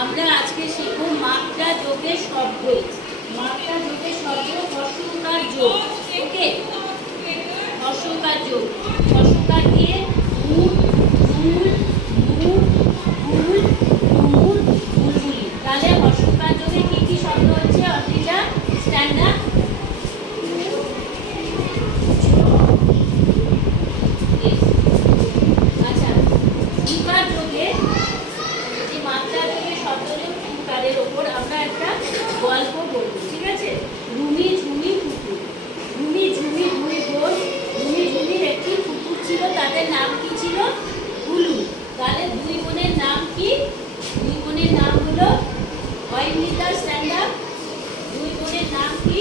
আমরা আজকে শিখব মাত্রা যোগের শব্দ। মাত্রা যোগের শব্দ হর্ষকার যোগ। ওকে, হর্ষকার যোগ। হর্ষকার দিয়ে মুঠ, মূল, মুঠ, গুল, ডুমুর, বুলবুলি। তাহলে হর্ষকার যোগে কি কি শব্দ হচ্ছে? Arpita stand up. আচ্ছা, উকার যোগে যে মাত্রা যোগে শব্দ উকারের ওপর আমরা একটা গল্প বলবো, ঠিক আছে? রুমি ঝুমি কুকুর। রুমি ঝুমি দুই বোন। রুমি ঝুমির একটি কুকুর ছিল, তাদের নাম কি ছিল? গুলু। তাহলে দুই বোনের নাম কি? দুই বোনের নাম হলো অয়নিতা স্ট্যান্ড আপ। দুই বোনের নাম কি?